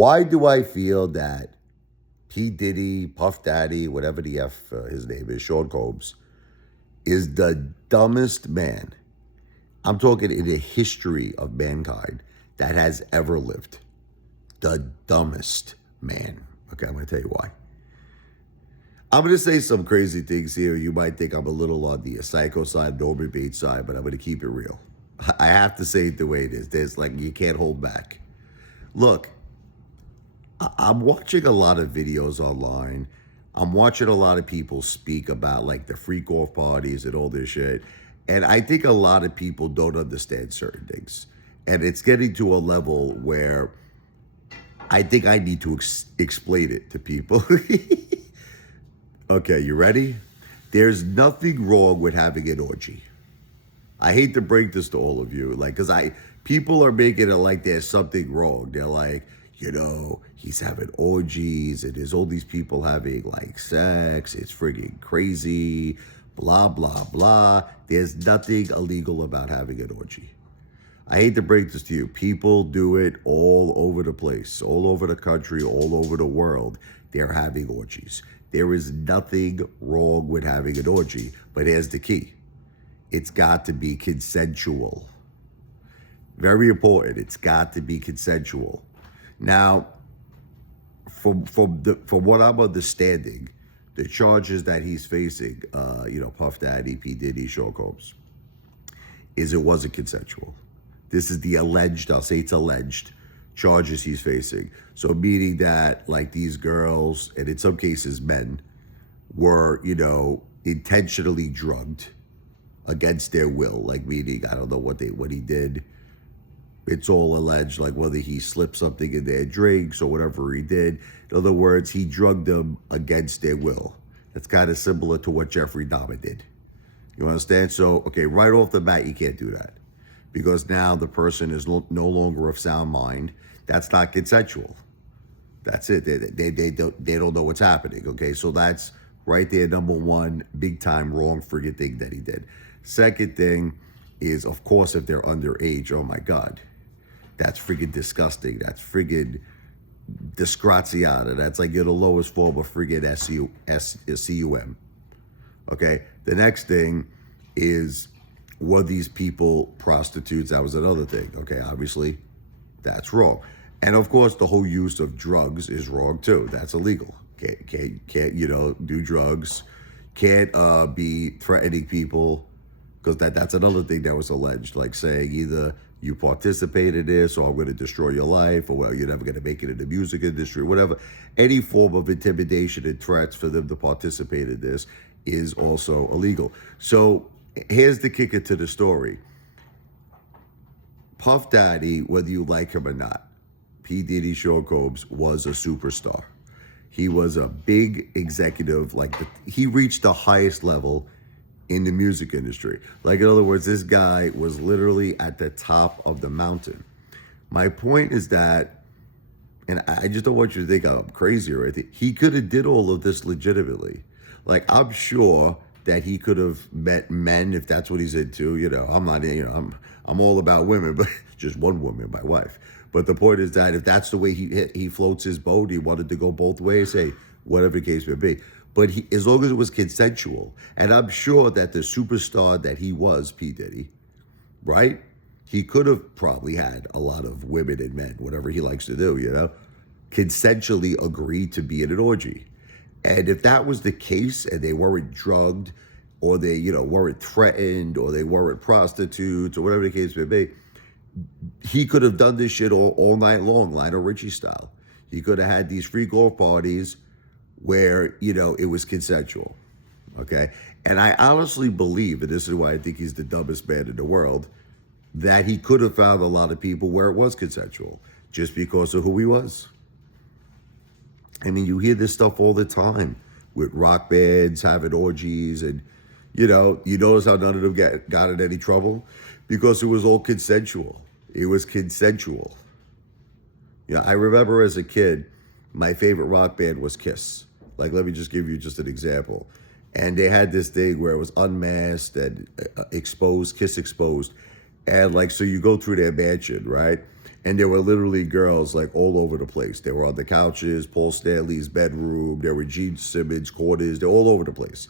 Why do I feel that P. Diddy, Puff Daddy, whatever the F his name is, Sean Combs, is the dumbest man, I'm talking in the history of mankind, that has ever lived? The dumbest man. Okay, I'm going to tell you why. I'm going to say some crazy things here. You might think I'm a little on the psycho side, Norman Bates side, but I'm going to keep it real. I have to say it the way it is. There's like, you can't hold back. Look, I'm watching a lot of videos online. I'm watching a lot of people speak about like the freak off parties and all this shit. And I think a lot of people don't understand certain things. And it's getting to a level where I think I need to explain it to people. Okay, you ready? There's nothing wrong with having an orgy. I hate to break this to all of you, like, because people are making it like there's something wrong. They're like, he's having orgies and there's all these people having like sex. It's friggin' crazy, blah, blah, blah. There's nothing illegal about having an orgy. I hate to break this to you. People do it all over the place, all over the country, all over the world. They're having orgies. There is nothing wrong with having an orgy, but here's the key. It's got to be consensual. Very important. It's got to be consensual. Now, from what I'm understanding, the charges that he's facing, Puff Daddy, P. Diddy, Sean Combs, is it wasn't consensual. This is the alleged, I'll say it's alleged, charges he's facing. So meaning that like these girls, and in some cases men, were, intentionally drugged against their will. Like meaning, I don't know what he did. It's all alleged, like whether he slipped something in their drinks or whatever he did. In other words, he drugged them against their will. That's kind of similar to what Jeffrey Dahmer did. You understand? So, okay, right off the bat, you can't do that. Because now the person is no longer of sound mind. That's not consensual. That's it. They don't know what's happening, okay? So that's right there, number one, big time wrong friggin' thing that he did. Second thing is, of course, if they're underage, oh my God. That's friggin' disgusting. That's friggin' disgraziata. That's like the lowest form of friggin' cum. Okay? The next thing is, were these people prostitutes? That was another thing. Okay, obviously, that's wrong. And of course, the whole use of drugs is wrong too. That's illegal. Can't do drugs. Can't be threatening people, because that's another thing that was alleged. Like saying either you participated in this, or I'm going to destroy your life, or well, you're never going to make it in the music industry, whatever. Any form of intimidation and threats for them to participate in this is also illegal. So here's the kicker to the story. Puff Daddy, whether you like him or not, P. Diddy, Sean Combs, was a superstar. He was a big executive. He reached the highest level in the music industry. Like, in other words, this guy was literally at the top of the mountain. My point is that, and I just don't want you to think I'm crazy or anything, he could have did all of this legitimately. Like, I'm sure that he could have met men if that's what he's into. I'm not, I'm all about women, but just one woman, my wife. But the point is that if that's the way he floats his boat, he wanted to go both ways, hey, whatever the case may be. But as long as it was consensual, and I'm sure that the superstar that he was, P. Diddy, right? He could have probably had a lot of women and men, whatever he likes to do, consensually agreed to be in an orgy. And if that was the case and they weren't drugged, or they, weren't threatened, or they weren't prostitutes, or whatever the case may be, he could have done this shit all night long, Lionel Richie style. He could have had these freak off parties where, it was consensual, okay? And I honestly believe, and this is why I think he's the dumbest man in the world, that he could have found a lot of people where it was consensual, just because of who he was. I mean, you hear this stuff all the time with rock bands having orgies, and, you notice how none of them got in any trouble? Because it was all consensual. It was consensual. I remember as a kid, my favorite rock band was Kiss. Like, let me just give you just an example. And they had this thing where it was unmasked and exposed, Kiss exposed. And like, so you go through their mansion, right? And there were literally girls like all over the place. They were on the couches, Paul Stanley's bedroom. There were Gene Simmons quarters. They're all over the place.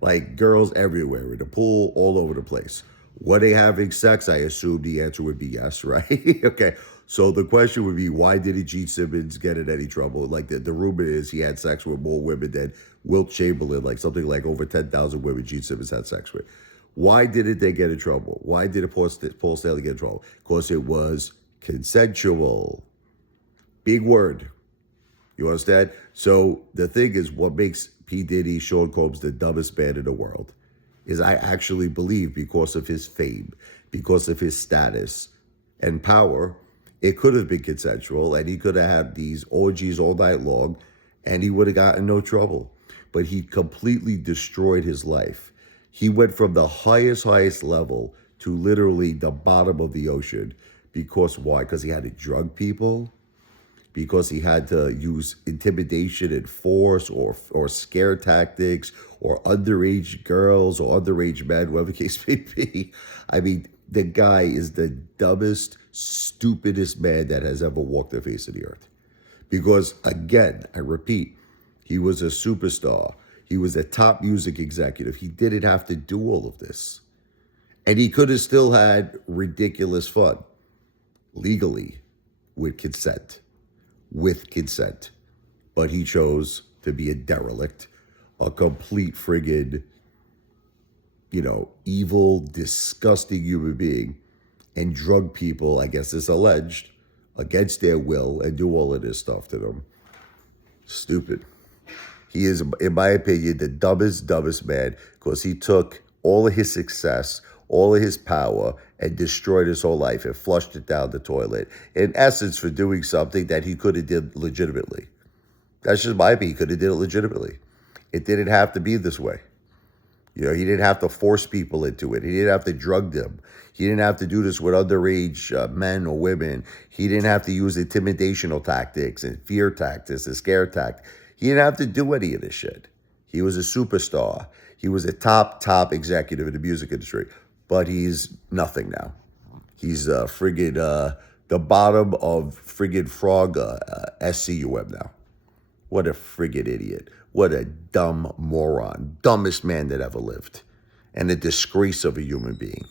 Like girls everywhere in the pool, all over the place. Were they having sex? I assume the answer would be yes, right? Okay. So the question would be, why didn't Gene Simmons get in any trouble? Like the rumor is he had sex with more women than Wilt Chamberlain, like something like over 10,000 women Gene Simmons had sex with. Why didn't they get in trouble? Why did Paul Stanley get in trouble? Because it was consensual. Big word. You understand? So the thing is, what makes P. Diddy, Sean Combs the dumbest man in the world is I actually believe because of his fame, because of his status and power, it could have been consensual and he could have had these orgies all night long and he would have gotten no trouble. But he completely destroyed his life. He went from the highest level to literally the bottom of the ocean. Because why? Because he had to drug people, because he had to use intimidation and force or scare tactics or underage girls or underage men, whatever the case may be. I mean, the guy is the dumbest, stupidest man that has ever walked the face of the earth. Because again, I repeat, he was a superstar. He was a top music executive. He didn't have to do all of this. And he could have still had ridiculous fun legally with consent. But he chose to be a derelict, a complete friggin', evil, disgusting human being and drug people, I guess it's alleged, against their will and do all of this stuff to them. Stupid. He is, in my opinion, the dumbest man because he took all of his success, all of his power, and destroyed his whole life and flushed it down the toilet. In essence, for doing something that he could have did legitimately. That's just my opinion. He could have did it legitimately. It didn't have to be this way. He didn't have to force people into it. He didn't have to drug them. He didn't have to do this with underage men or women. He didn't have to use intimidational tactics and fear tactics and scare tactics. He didn't have to do any of this shit. He was a superstar. He was a top executive in the music industry. But he's nothing now. He's the bottom of friggin' frog SCUM now. What a friggin' idiot. What a dumb moron. Dumbest man that ever lived. And a disgrace of a human being.